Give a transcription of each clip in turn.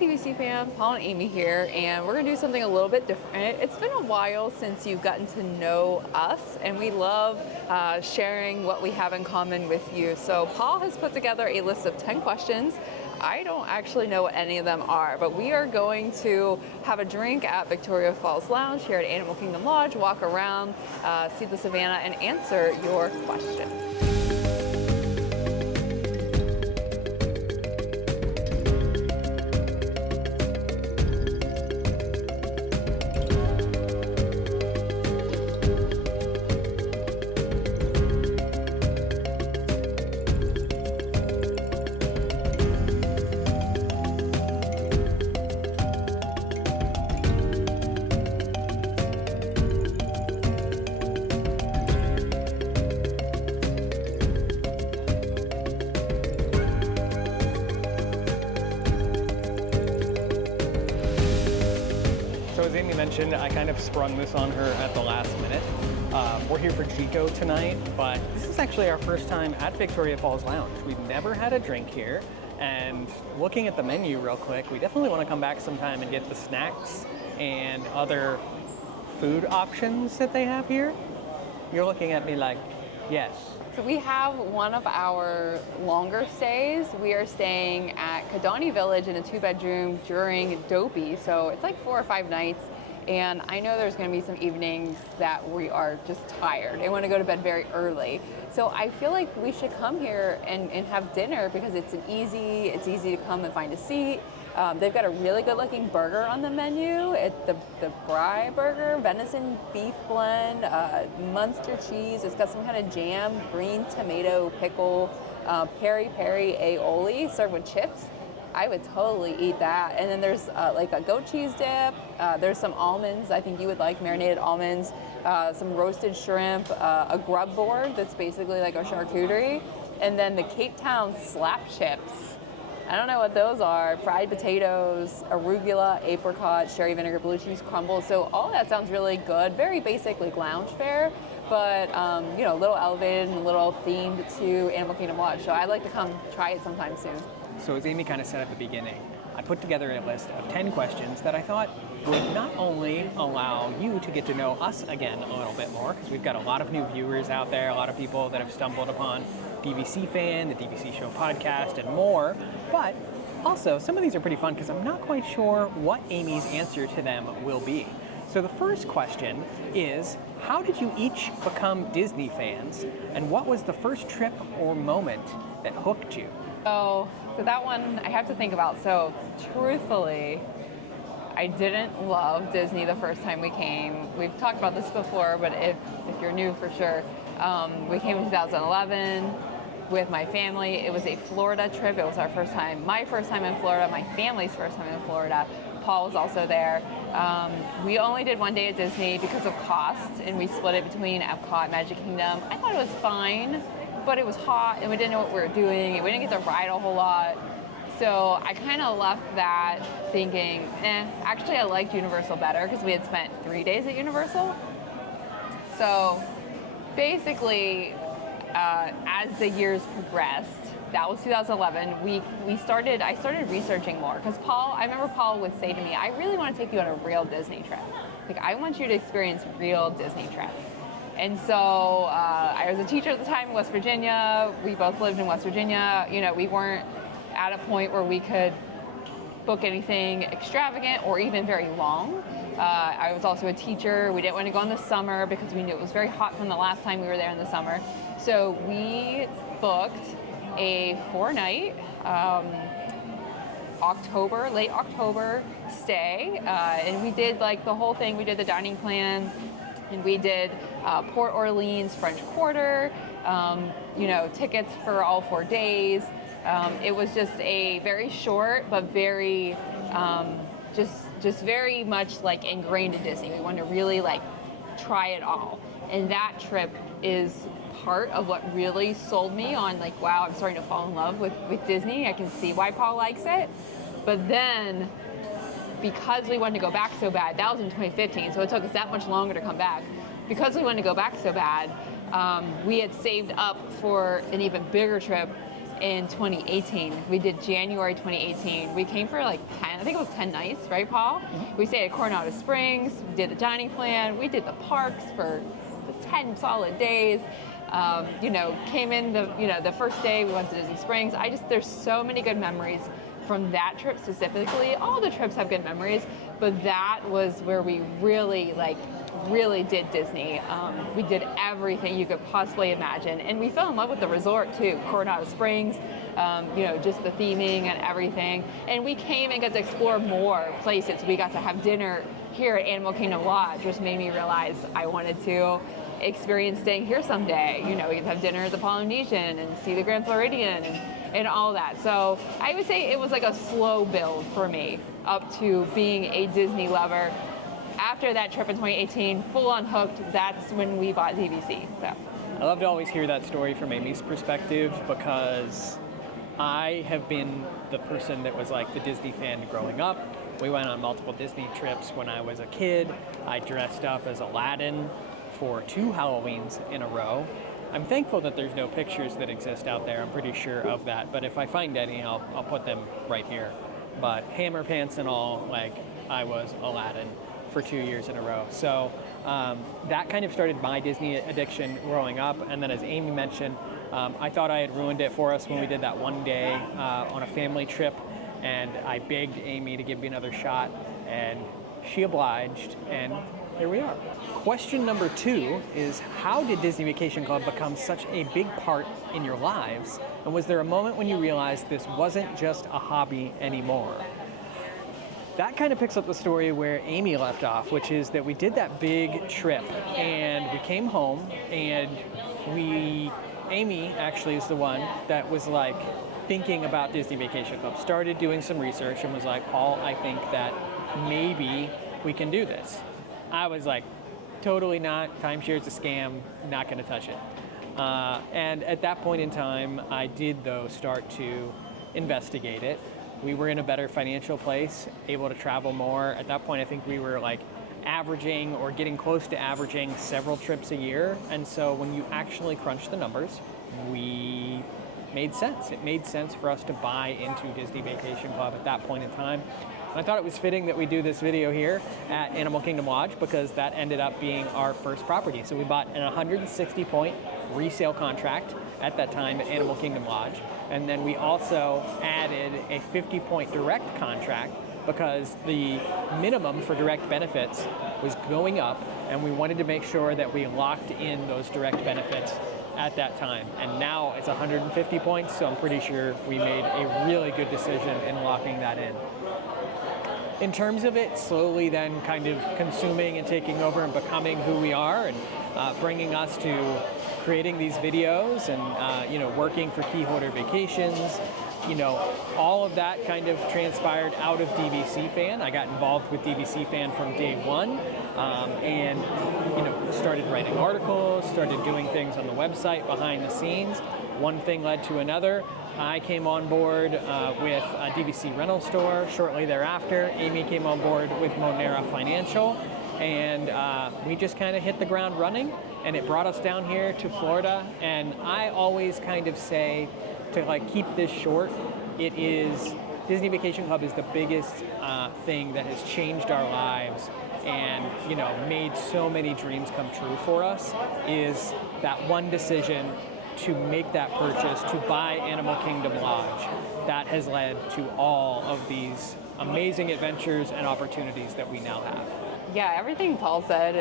DVC fam, Paul and Amy here, and we're gonna do something a little bit different. It's been a while since you've gotten to know us, and we love sharing what we have in common with you. So Paul has put together a list of 10 questions. I don't actually know what any of them are, but we are going to have a drink at Victoria Falls Lounge here at Animal Kingdom Lodge, walk around, see the savannah, and answer your questions. So as Amy mentioned, I kind of sprung this on her at the last minute. We're here for Chico tonight, but this is actually our first time at Victoria Falls Lounge. We've never had a drink here, and looking at the menu real quick, we definitely want to come back sometime and get the snacks and other food options that they have here. You're looking at me like, yes. So we have one of our longer stays. We are staying at Kidani Village in a 2-bedroom during Dopey. So it's like 4 or 5 nights. And I know there's gonna be some evenings that we are just tired and wanna go to bed very early. So I feel like we should come here and have dinner because it's easy to come and find a seat. They've got a really good looking burger on the menu. It's the Brie burger, venison beef blend, Munster cheese. It's got some kind of jam, green tomato pickle, peri-peri aioli served with chips. I would totally eat that. And then there's like a goat cheese dip. There's some almonds I think you would like, marinated almonds, some roasted shrimp, a grub board that's basically like a charcuterie, and then the Cape Town slap chips. I don't know what those are. Fried potatoes, arugula, apricot, sherry vinegar, blue cheese crumbles. So all that sounds really good. Very basic, like lounge fare, but you know, a little elevated and a little themed to Animal Kingdom Lodge. So I'd like to come try it sometime soon. So as Amy kind of said at the beginning, I put together a list of 10 questions that I thought would not only allow you to get to know us again a little bit more, because we've got a lot of new viewers out there, a lot of people that have stumbled upon DVC Fan, the DVC Show podcast, and more, but also some of these are pretty fun because I'm not quite sure what Amy's answer to them will be. So the first question is, how did you each become Disney fans, and what was the first trip or moment that hooked you? So that one I have to think about. So truthfully, I didn't love Disney the first time we came. We've talked about this before, but if you're new, for sure. We came in 2011 with my family. It was a Florida trip. It was our first time, my first time in Florida, my family's first time in Florida. Paul was also there. We only did one day at Disney because of cost, and we split it between Epcot and Magic Kingdom. I thought it was fine, but it was hot and we didn't know what we were doing and we didn't get to ride a whole lot. So I kind of left that thinking, actually I liked Universal better because we had spent 3 days at Universal. So basically, as the years progressed, that was 2011, I started researching more because I remember Paul would say to me, I really want to take you on a real Disney trip. Like, I want you to experience real Disney trip. And so I was a teacher at the time in West Virginia. We both lived in West Virginia. You know, we weren't at a point where we could book anything extravagant or even very long. I was also a teacher. We didn't want to go in the summer because we knew it was very hot from the last time we were there in the summer. So we booked a 4-night late October stay. And we did like the whole thing. We did the dining plan. And we did Port Orleans, French Quarter, you know, tickets for all 4 days. It was just a very short, but very, just very much like ingrained in Disney. We wanted to really like try it all. And that trip is part of what really sold me on like, wow, I'm starting to fall in love with Disney. I can see why Paul likes it. But then, because we wanted to go back so bad, that was in 2015, so it took us that much longer to come back. Because we wanted to go back so bad, we had saved up for an even bigger trip in 2018. We did January 2018. We came for like 10, I think it was 10 nights, right, Paul? We stayed at Coronado Springs, we did the dining plan, we did the parks for 10 solid days. Came in the first day we went to Disney Springs. There's so many good memories from that trip specifically. All the trips have good memories, but that was where we really did Disney. We did everything you could possibly imagine, and we fell in love with the resort too, Coronado Springs. Just the theming and everything. And we came and got to explore more places. We got to have dinner here at Animal Kingdom Lodge, which made me realize I wanted to experience staying here someday. We could have dinner at the Polynesian and see the Grand Floridian and all that. So I would say it was like a slow build for me up to being a Disney lover. After that trip in 2018, full on hooked, that's when we bought DVC. So I love to always hear that story from Amy's perspective, because I have been the person that was like the Disney fan growing up. We went on multiple Disney trips when I was a kid. I dressed up as Aladdin for 2 Halloweens in a row. I'm thankful that there's no pictures that exist out there. I'm pretty sure of that. But if I find any, I'll put them right here. But hammer pants and all, like, I was Aladdin for 2 years in a row. So that kind of started my Disney addiction growing up. And then as Amy mentioned, I thought I had ruined it for us when we did that one day on a family trip. And I begged Amy to give me another shot, and she obliged, and here we are. Question number 2 is, how did Disney Vacation Club become such a big part in your lives? And was there a moment when you realized this wasn't just a hobby anymore? That kind of picks up the story where Amy left off, which is that we did that big trip and we came home, and Amy actually is the one that was like thinking about Disney Vacation Club, started doing some research and was like, Paul, I think that maybe we can do this. I was like, totally not. Timeshare's a scam. Not going to touch it. And at that point in time, I did, though, start to investigate it. We were in a better financial place, able to travel more. At that point, I think we were like averaging or getting close to averaging several trips a year. And so when you actually crunch the numbers, we made sense. It made sense for us to buy into Disney Vacation Club at that point in time. And I thought it was fitting that we do this video here at Animal Kingdom Lodge, because that ended up being our first property. So we bought an 160-point resale contract at that time at Animal Kingdom Lodge. And then we also added a 50-point direct contract, because the minimum for direct benefits was going up, and we wanted to make sure that we locked in those direct benefits at that time. And now it's 150 points, so I'm pretty sure we made a really good decision in locking that in. In terms of it slowly then kind of consuming and taking over and becoming who we are, and bringing us to creating these videos and working for Keyholder Vacations, all of that kind of transpired out of DVC Fan. I got involved with DVC Fan from day one, and started writing articles, started doing things on the website behind the scenes. One thing led to another. I came on board with a DVC rental store shortly thereafter. Amy came on board with Monera Financial, and we just kind of hit the ground running, and it brought us down here to Florida. And I always kind of say, to like keep this short, it is Disney Vacation Club is the biggest thing that has changed our lives and made so many dreams come true for us, is that one decision to make that purchase, to buy Animal Kingdom Lodge. That has led to all of these amazing adventures and opportunities that we now have. Yeah, everything Paul said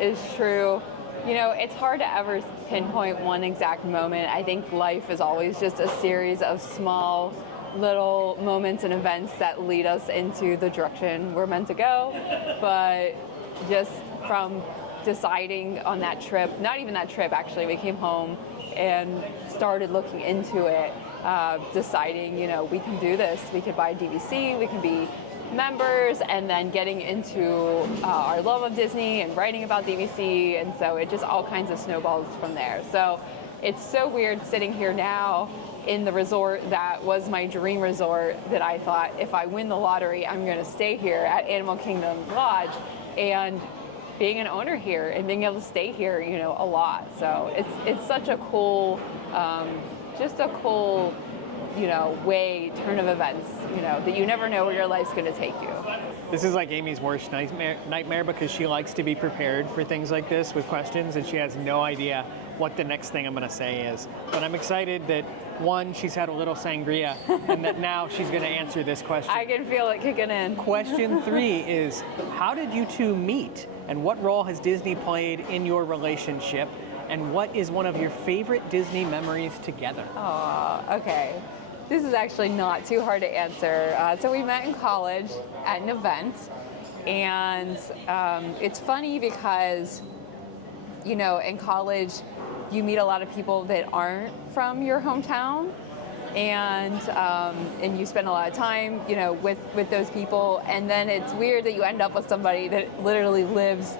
is true. It's hard to ever pinpoint one exact moment. I think life is always just a series of small little moments and events that lead us into the direction we're meant to go. But just from deciding on that trip, not even that trip actually, we came home and started looking into it, deciding, we can do this. We could buy DVC, we can be members, and then getting into our love of Disney and writing about DVC, and so it just all kinds of snowballs from there. So it's so weird sitting here now in the resort that was my dream resort, that I thought, if I win the lottery, I'm going to stay here at Animal Kingdom Lodge, and being an owner here and being able to stay here, a lot. So it's such a cool, just a cool turn of events, that you never know where your life's going to take you. This is like Amy's worst nightmare because she likes to be prepared for things like this with questions, and she has no idea what the next thing I'm going to say is. But I'm excited that, one, she's had a little sangria, and that now she's going to answer this question. I can feel it kicking in. Question 3 is, how did you two meet? And what role has Disney played in your relationship? And what is one of your favorite Disney memories together? Oh, okay. This is actually not too hard to answer. So we met in college at an event, and it's funny because, in college, you meet a lot of people that aren't from your hometown, and you spend a lot of time, with those people, and then it's weird that you end up with somebody that literally lives,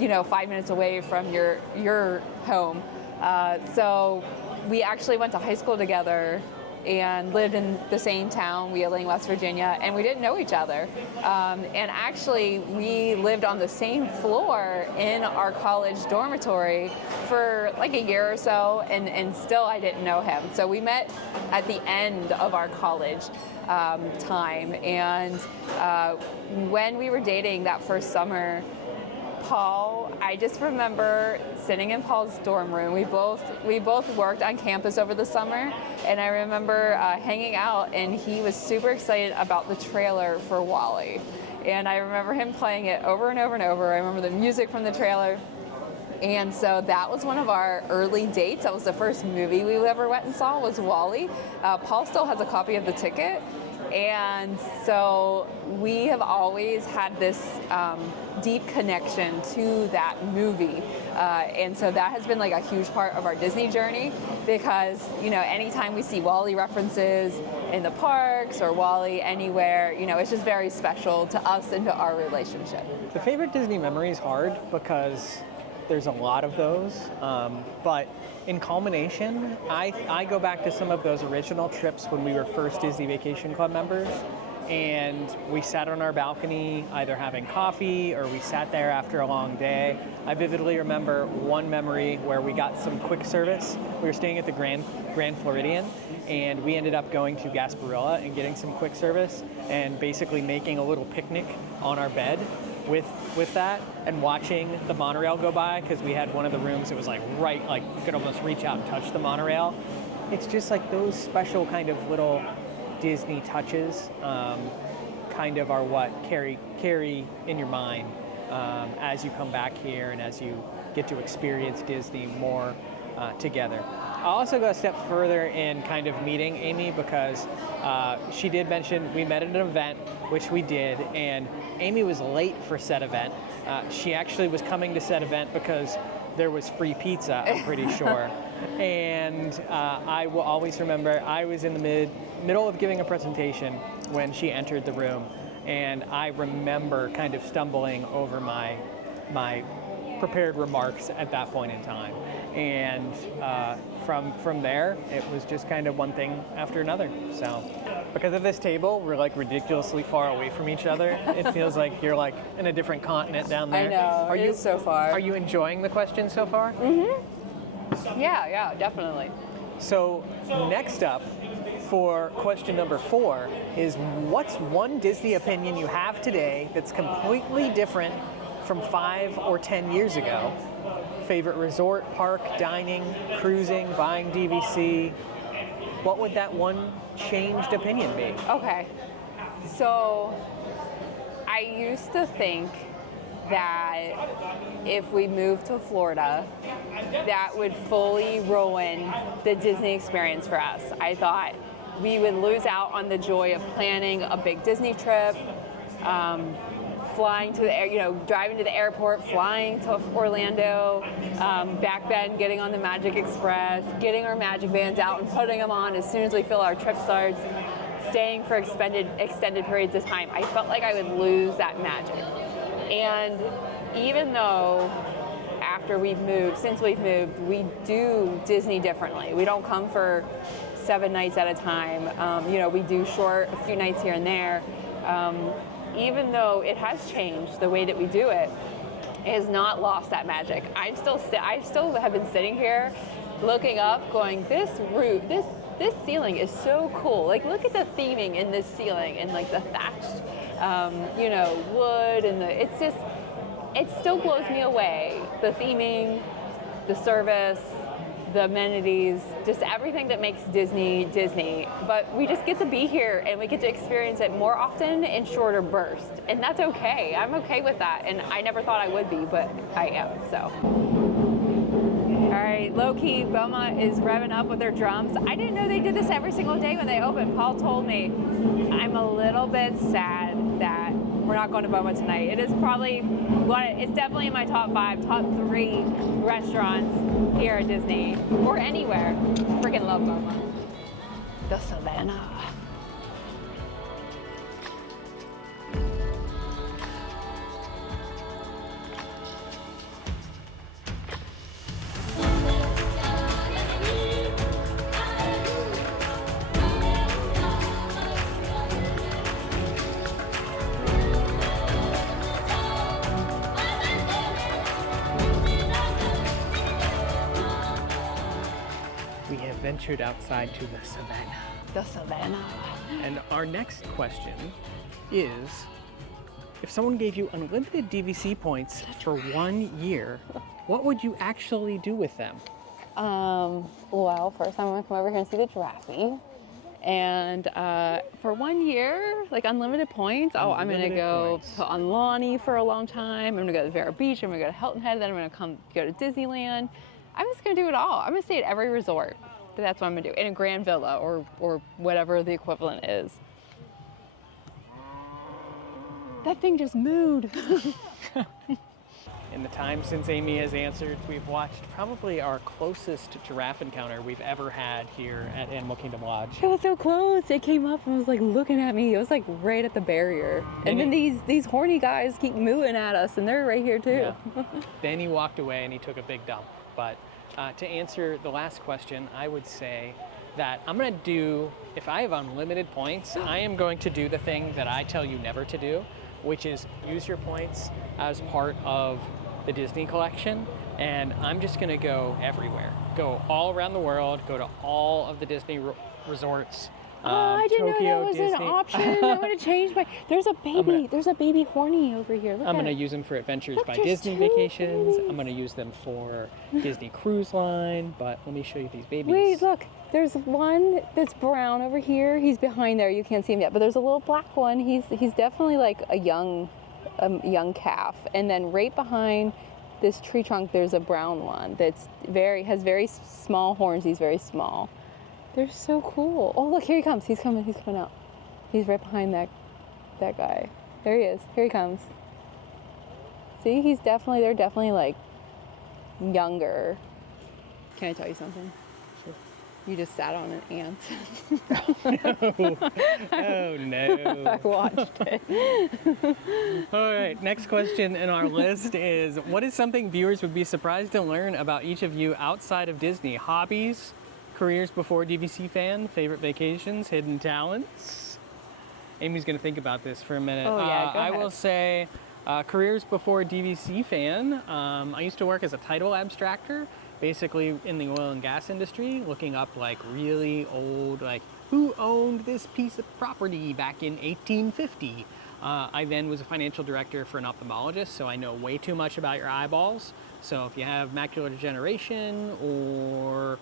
5 minutes away from your home. So we actually went to high school together and lived in the same town, Wheeling, West Virginia, and we didn't know each other. And actually, we lived on the same floor in our college dormitory for like a year or so, and still I didn't know him. So we met at the end of our college time, and when we were dating that first summer, Paul, I just remember sitting in Paul's dorm room. We both worked on campus over the summer, and I remember hanging out, and he was super excited about the trailer for WALL-E. And I remember him playing it over and over and over. I remember the music from the trailer. And so that was one of our early dates. That was the first movie we ever went and saw, was WALL-E. Paul still has a copy of the ticket. And so we have always had this deep connection to that movie. And so that has been like a huge part of our Disney journey, because, anytime we see WALL-E references in the parks or WALL-E anywhere, it's just very special to us and to our relationship. The favorite Disney memory is hard because there's a lot of those, but in culmination, I go back to some of those original trips when we were first Disney Vacation Club members, and we sat on our balcony either having coffee or we sat there after a long day. I vividly remember one memory where we got some quick service. We were staying at the Grand Floridian, and we ended up going to Gasparilla and getting some quick service and basically making a little picnic on our bed with that, and watching the monorail go by, because we had one of the rooms that was like you could almost reach out and touch the monorail. It's just like those special kind of little Disney touches kind of are what carry in your mind as you come back here and as you get to experience Disney more together. I'll also go a step further in kind of meeting Amy, because she did mention we met at an event, which we did, and Amy was late for said event. She actually was coming to said event because there was free pizza, I'm pretty sure. And I will always remember I was in the middle of giving a presentation when she entered the room, and I remember kind of stumbling over my prepared remarks at that point in time. And from there, it was just kind of one thing after another. So because of this table, we're like ridiculously far away from each other. It feels like you're like in a different continent down there. I know, it is so far. Are you enjoying the questions so far? Mm-hmm. Yeah, definitely. So next up, for question number 4, is what's one Disney opinion you have today that's completely different from 5 or 10 years ago? Favorite resort, park, dining, cruising, buying DVC. What would that one changed opinion be? Okay, so I used to think that if we moved to Florida, that would fully ruin the Disney experience for us. I thought we would lose out on the joy of planning a big Disney trip, flying to the driving to the airport, flying to Orlando, back then getting on the Magic Express, getting our Magic Bands out and putting them on as soon as we feel our trip starts, staying for extended periods of time. I felt like I would lose that magic. And even though since we've moved, we do Disney differently. We don't come for 7 nights at a time. We do a few nights here and there. Even though it has changed the way that we do it, it has not lost that magic. I still have been sitting here looking up going, this this ceiling is so cool. Like, look at the theming in this ceiling and like the thatched, you know, wood and it's just, it still blows me away. The theming, the service, the amenities, just everything that makes Disney, Disney. But we just get to be here and we get to experience it more often in shorter bursts. And that's okay. I'm okay with that. And I never thought I would be, but I am, so. All right, low-key, Beaumont is revving up with their drums. I didn't know they did this every single day when they opened. Paul told me. I'm a little bit sad that we're not going to Beaumont tonight. It is probably it's definitely in my top 5, top 3 restaurants here at Disney or anywhere. Freaking love Beaumont. The Savannah. Ventured outside to the Savannah. The Savannah. And our next question is, if someone gave you unlimited DVC points for 1 year, what would you actually do with them? Well, first I'm gonna come over here and see the giraffe. And for 1 year, like unlimited points, I'm gonna go to Aulani for a long time. I'm gonna go to Vero Beach, I'm gonna go to Hilton Head, then I'm gonna go to Disneyland. I'm just gonna do it all. I'm gonna stay at every resort. That's what I'm gonna do, in a Grand Villa or whatever the equivalent is. That thing just moved. In the time since Amy has answered, we've watched probably our closest giraffe encounter we've ever had here at Animal Kingdom Lodge. It was so close. It came up and was like looking at me. It was like right at the barrier. And then these horny guys keep mooing at us, and they're right here too. Yeah. Then he walked away and he took a big dump. But to answer the last question, I would say that I'm gonna do, if I have unlimited points, I am going to do the thing that I tell you never to do, which is use your points as part of the Disney collection. And I'm just gonna go everywhere. Go all around the world, go to all of the Disney resorts. I didn't know that was Disney. an option. I'm gonna change my, there's a baby horny over here. I'm gonna use them for Adventures by Disney Vacations. I'm gonna use them for Disney Cruise Line, but let me show you these babies. Wait, look, there's one that's brown over here. He's behind there, you can't see him yet, but there's a little black one. He's definitely like a young calf. And then right behind this tree trunk, there's a brown one that's has very small horns. He's very small. They're so cool. Oh, look, here he comes. He's coming out. He's right behind that guy. There he is. Here he comes. See, they're definitely like younger. Can I tell you something? Sure. You just sat on an ant. Oh no. I watched it. All right, next question in our list is, what is something viewers would be surprised to learn about each of you outside of Disney? Hobbies, careers before DVC fan, favorite vacations, hidden talents? Amy's gonna think about this for a minute. Oh yeah, go ahead. I will say careers before DVC fan. I used to work as a title abstractor, basically in the oil and gas industry, looking up like really old, like who owned this piece of property back in 1850. I then was a financial director for an ophthalmologist, so I know way too much about your eyeballs. So if you have macular degeneration or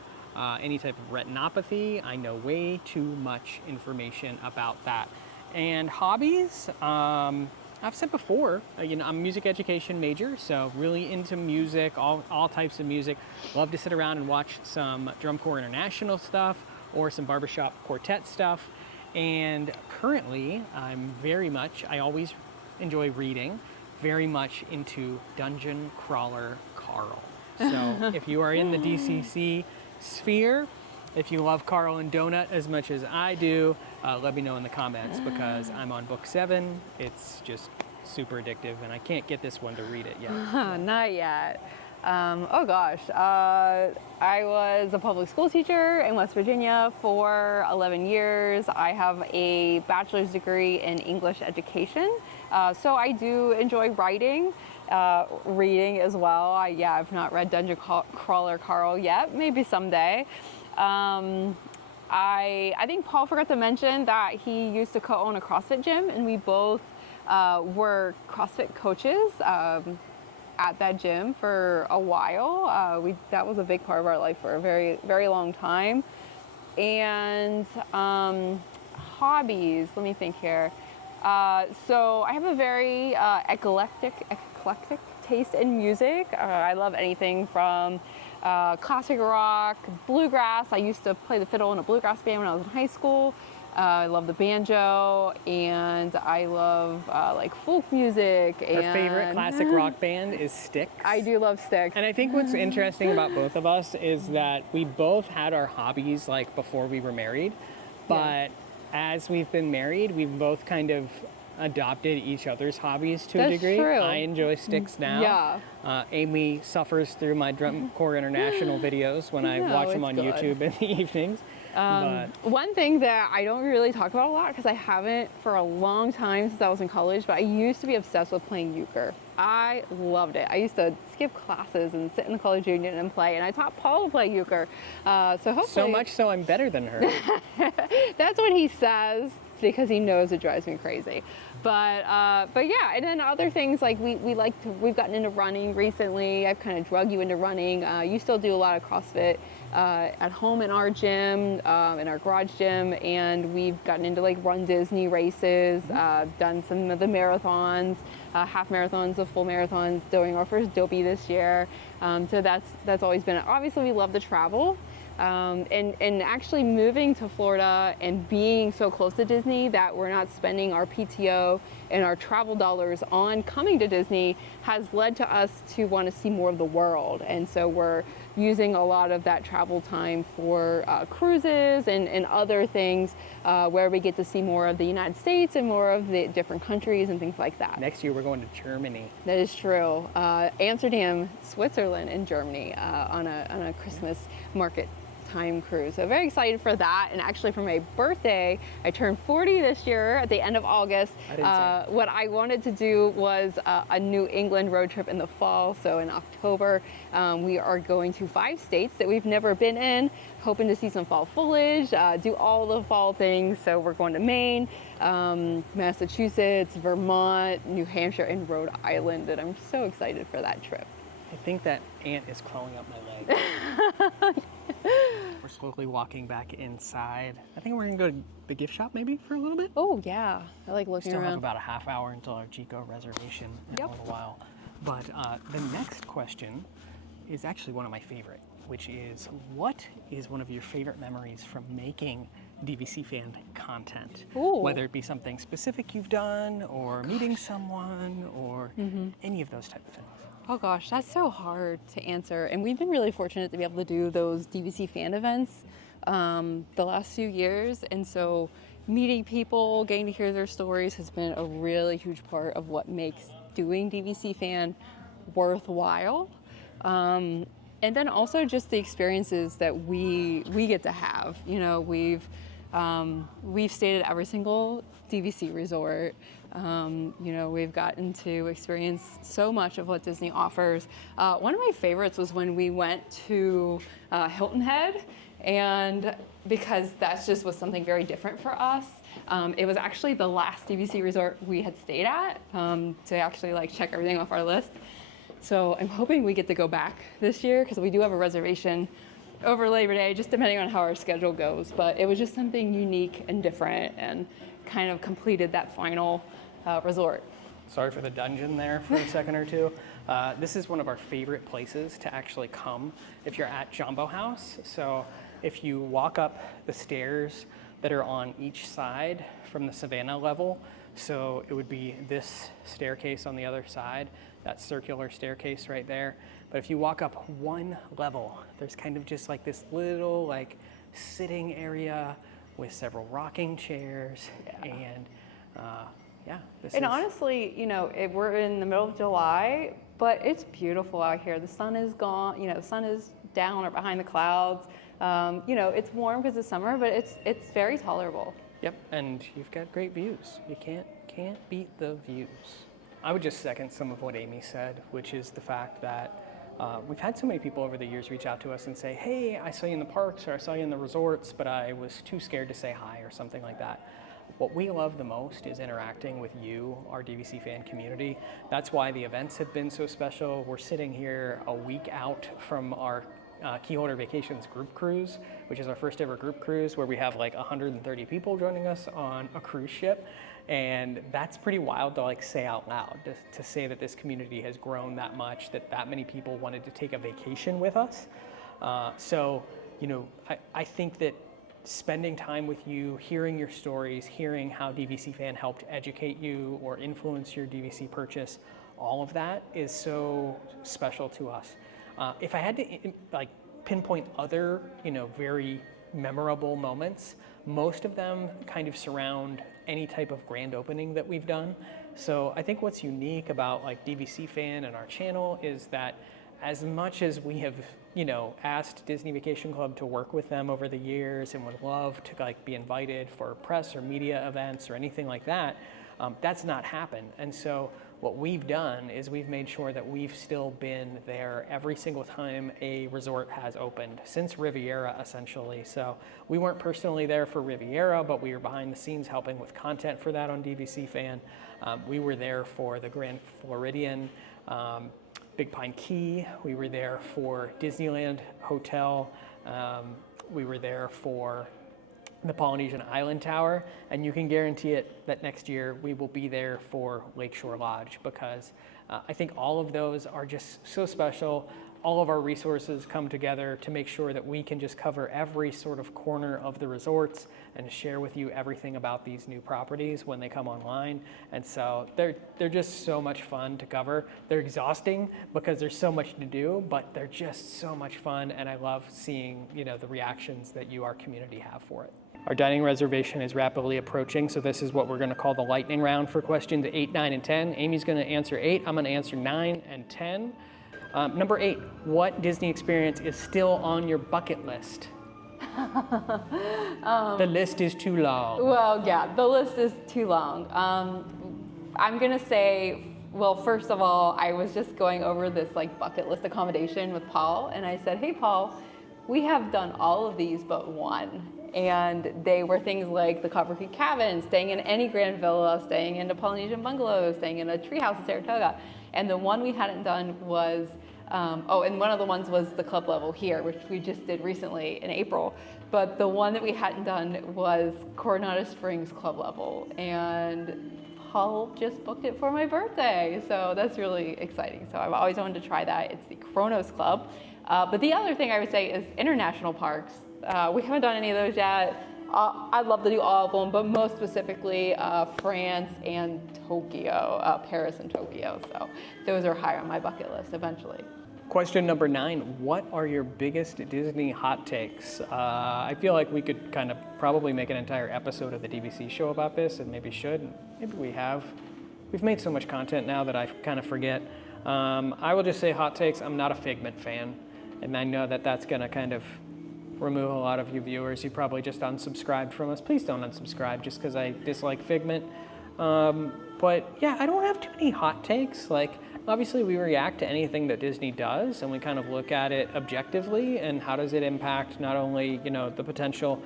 any type of retinopathy, I know way too much information about that. And hobbies, I've said before, I'm a music education major, so really into music, all types of music. Love to sit around and watch some Drum Corps International stuff or some barbershop quartet stuff. And currently, I always enjoy reading, very much into Dungeon Crawler Carl. So if you are in the DCC sphere, if you love Carl and Donut as much as I do, let me know in the comments, because I'm on book 7. It's just super addictive, and I can't get this one to read it yet. Not yet. Oh gosh, I was a public school teacher in West Virginia for 11 years. I have a bachelor's degree in English education, so I do enjoy writing, reading as well. I've not read Dungeon Crawler Carl yet, maybe someday. I think Paul forgot to mention that he used to co-own a CrossFit gym, and we both were CrossFit coaches at that gym for a while. That was a big part of our life for a very, very long time. And hobbies, let me think here. So I have a very eclectic taste in music. I love anything from classic rock, bluegrass. I used to play the fiddle in a bluegrass band when I was in high school. I love the banjo, and I love like folk music. Our favorite classic rock band is Styx. I do love Styx. And I think what's interesting about both of us is that we both had our hobbies like before we were married, but as we've been married, we've both kind of adopted each other's hobbies to a degree. True. I enjoy Styx now. Yeah. Amy suffers through my Drum Corps International videos when I watch them on YouTube in the evenings. One thing that I don't really talk about a lot, because I haven't for a long time since I was in college, but I used to be obsessed with playing euchre. I loved it. I used to skip classes and sit in the college union and play, and I taught Paul to play euchre. So hopefully, so much so I'm better than her. That's what he says, because he knows it drives me crazy. But yeah, and then other things like we've gotten into running recently. I've kind of drug you into running. You still do a lot of CrossFit at home in our gym, in our garage gym, and we've gotten into like Run Disney races, done some of the marathons, half marathons, the full marathons, doing our first Dopey this year. So that's always been, obviously we love to travel. And actually moving to Florida and being so close to Disney that we're not spending our PTO and our travel dollars on coming to Disney has led to us to want to see more of the world. And so we're using a lot of that travel time for cruises and other things where we get to see more of the United States and more of the different countries and things like that. Next year we're going to Germany. That is true. Amsterdam, Switzerland, and Germany on a Christmas market time cruise. So very excited for that. And actually for my birthday, I turned 40 this year at the end of August. What I wanted to do was a New England road trip in the fall. So in October, we are going to 5 states that we've never been in, hoping to see some fall foliage, do all the fall things. So we're going to Maine, Massachusetts, Vermont, New Hampshire, and Rhode Island. And I'm so excited for that trip. I think that ant is crawling up my leg. We're slowly walking back inside. I think we're gonna go to the gift shop maybe for a little bit. Oh yeah, I like looking Still around. have about a half hour until our Chico reservation in a little while. But the next question is actually one of my favorite, which is, what is one of your favorite memories from making DVC Fan content? Ooh. Whether it be something specific you've done, or meeting someone, or any of those type of things. Oh gosh, that's so hard to answer. And we've been really fortunate to be able to do those DVC fan events the last few years. And so meeting people, getting to hear their stories has been a really huge part of what makes doing DVC Fan worthwhile. And then also just the experiences that we get to have. You know, we've stayed at every single DVC resort. You know, we've gotten to experience so much of what Disney offers. One of my favorites was when we went to Hilton Head, and because that just was something very different for us. It was actually the last DVC resort we had stayed at to actually like check everything off our list. So I'm hoping we get to go back this year, because we do have a reservation over Labor Day, just depending on how our schedule goes. But it was just something unique and different, and kind of completed that final resort. Sorry for the dungeon there for a second or two. This is one of our favorite places to actually come if you're at Jumbo House. So if you walk up the stairs that are on each side from the Savannah level, so it would be this staircase on the other side, that circular staircase right there. But if you walk up one level, there's kind of just like this little like sitting area with several rocking chairs, and honestly, you know, we're in the middle of July, but it's beautiful out here. The sun is gone, you know, the sun is down or behind the clouds. You know, it's warm because it's summer, but it's very tolerable. Yep, and you've got great views. You can't beat the views. I would just second some of what Amy said, which is the fact that We've had so many people over the years reach out to us and say, hey, I saw you in the parks or I saw you in the resorts, but I was too scared to say hi or something like that. What we love the most is interacting with you, our DVC fan community. That's why the events have been so special. We're sitting here a week out from our Keyholder Vacations group cruise, which is our first ever group cruise where we have like 130 people joining us on a cruise ship. And that's pretty wild to like say out loud, to say that this community has grown that much, that many people wanted to take a vacation with us. So, you know, I think that spending time with you, hearing your stories, hearing how DVC Fan helped educate you or influence your DVC purchase, all of that is so special to us. If I had to like pinpoint other, you know, very memorable moments, most of them kind of surround any type of grand opening that we've done. So I think what's unique about like DVC Fan and our channel is that as much as we have, you know, asked Disney Vacation Club to work with them over the years and would love to like be invited for press or media events or anything like that, that's not happened. And so what we've done is we've made sure that we've still been there every single time a resort has opened, since Riviera essentially. So we weren't personally there for Riviera, but we were behind the scenes helping with content for that on DVC Fan. We were there for the Grand Floridian, Big Pine Key. We were there for Disneyland Hotel. We were there for the Polynesian Island Tower, and you can guarantee it that next year we will be there for Lakeshore Lodge, because I think all of those are just so special. All of our resources come together to make sure that we can just cover every sort of corner of the resorts and share with you everything about these new properties when they come online. And so they're just so much fun to cover. They're exhausting because there's so much to do, but they're just so much fun, and I love seeing, you know, the reactions that you, our community, have for it. Our dining reservation is rapidly approaching, so this is what we're going to call the lightning round for questions 8, 9, and 10. Amy's going to answer 8. I'm going to answer 9 and 10. Number 8, what Disney experience is still on your bucket list? The list is too long. Well, yeah, the list is too long. I'm going to say, well, first of all, I was just going over this like bucket list accommodation with Paul, and I said, hey, Paul, we have done all of these but one. And they were things like the Copper Creek Cabin, staying in any Grand Villa, staying in a Polynesian bungalow, staying in a treehouse in Saratoga. And the one we hadn't done was, and one of the ones was the club level here, which we just did recently in April. But the one that we hadn't done was Coronado Springs club level. And Paul just booked it for my birthday. So that's really exciting. So I've always wanted to try that. It's the Kronos Club. But the other thing I would say is international parks. We haven't done any of those yet. I'd love to do all of them, but most specifically France and Tokyo, Paris and Tokyo. So those are high on my bucket list eventually. Question number 9, what are your biggest Disney hot takes? I feel like we could kind of probably make an entire episode of the DVC show about this, and maybe should. Maybe we have. We've made so much content now that I kind of forget. I will just say hot takes. I'm not a Figment fan, and I know that that's going to kind of remove a lot of you viewers. You probably just unsubscribed from us. Please don't unsubscribe just because I dislike Figment. But yeah, I don't have too many hot takes. Like, obviously we react to anything that Disney does, and we kind of look at it objectively and how does it impact not only, you know, the potential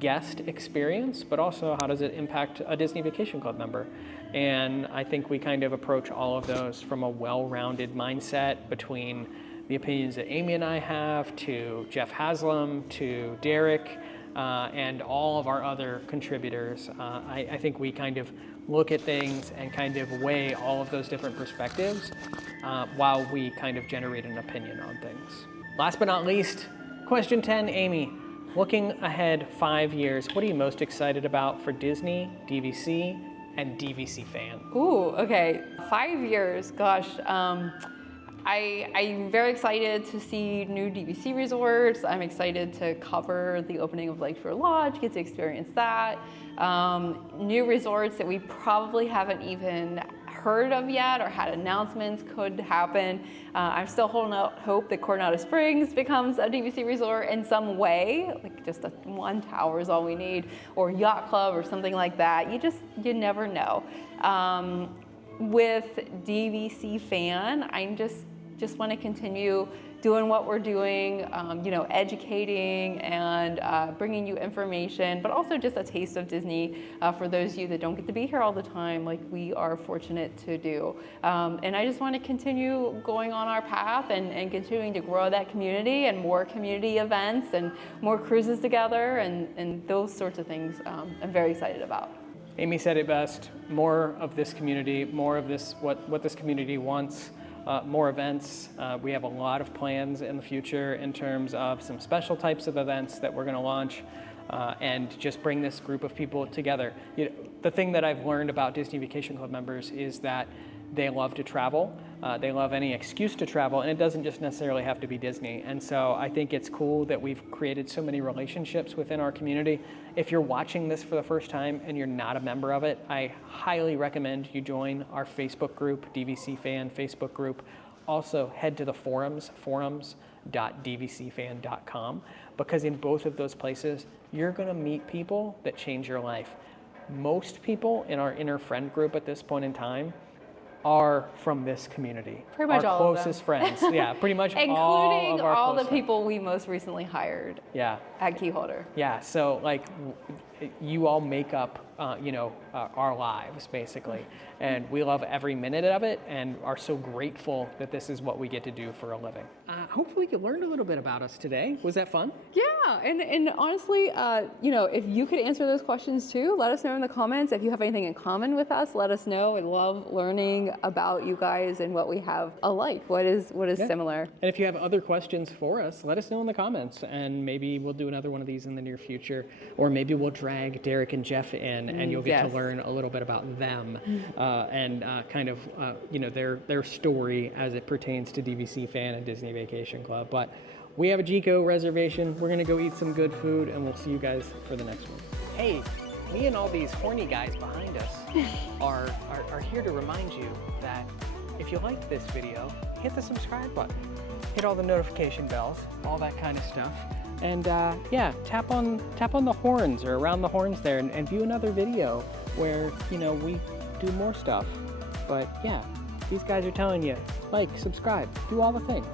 guest experience, but also how does it impact a Disney Vacation Club member. And I think we kind of approach all of those from a well-rounded mindset, between the opinions that Amy and I have, to Jeff Haslam, to Derek, and all of our other contributors. I think we kind of look at things and kind of weigh all of those different perspectives while we kind of generate an opinion on things. Last but not least, question 10, Amy. Looking ahead 5 years, what are you most excited about for Disney, DVC, and DVC Fan? Ooh, okay. 5 years, gosh. I'm very excited to see new DVC resorts. I'm excited to cover the opening of Lakeshore Lodge, get to experience that. New resorts that we probably haven't even heard of yet or had announcements could happen. I'm still holding out hope that Coronado Springs becomes a DVC resort in some way, like just one tower is all we need, or yacht club or something like that. You never know. With DVC Fan, I'm just just want to continue doing what we're doing, you know, educating and bringing you information, but also just a taste of Disney for those of you that don't get to be here all the time, like we are fortunate to do. And I just want to continue going on our path and continuing to grow that community and more community events and more cruises together and those sorts of things I'm very excited about. Amy said it best, more of this community, more of this, what this community wants. More events. We have a lot of plans in the future in terms of some special types of events that we're going to launch and just bring this group of people together. You know, the thing that I've learned about Disney Vacation Club members is that they love to travel. They love any excuse to travel, and it doesn't just necessarily have to be Disney. And so I think it's cool that we've created so many relationships within our community. If you're watching this for the first time and you're not a member of it, I highly recommend you join our Facebook group, DVC Fan Facebook group. Also head to the forums, forums.dvcfan.com, because in both of those places, you're gonna meet people that change your life. Most people in our inner friend group at this point in time are from this community. Pretty much our all of them. closest friends. Yeah, pretty much Including all of our all the close friends. people we most recently hired at Keyholder. Yeah, so like you all make up, you know, our lives basically. And we love every minute of it and are so grateful that this is what we get to do for a living. Hopefully you learned a little bit about us today. Was that fun? Yeah, and honestly, you know, if you could answer those questions too, let us know in the comments. If you have anything in common with us, let us know. I love learning about you guys and what we have alike. What is similar. And if you have other questions for us, let us know in the comments, and maybe we'll do another one of these in the near future, or maybe we'll drag Derek and Jeff in, and you'll get to learn a little bit about them and kind of you know, their story as it pertains to DVC Fan and Disney Vacation Club. But we have a GECO reservation. We're gonna go eat some good food, and we'll see you guys for the next one. Hey, me and all these horny guys behind us are here to remind you that if you like this video, hit the subscribe button, hit all the notification bells, all that kind of stuff. And yeah, tap on the horns or around the horns there and view another video where, you know, we do more stuff. But yeah, these guys are telling you, like, subscribe, do all the things.